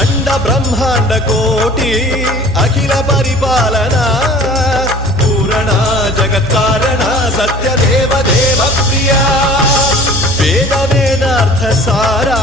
अंड ब्रह्मांड कोटि अखिल परिपालना पूरणा जगत्कारणा सत्य देव देव प्रिया वेद वेदार्थ सारा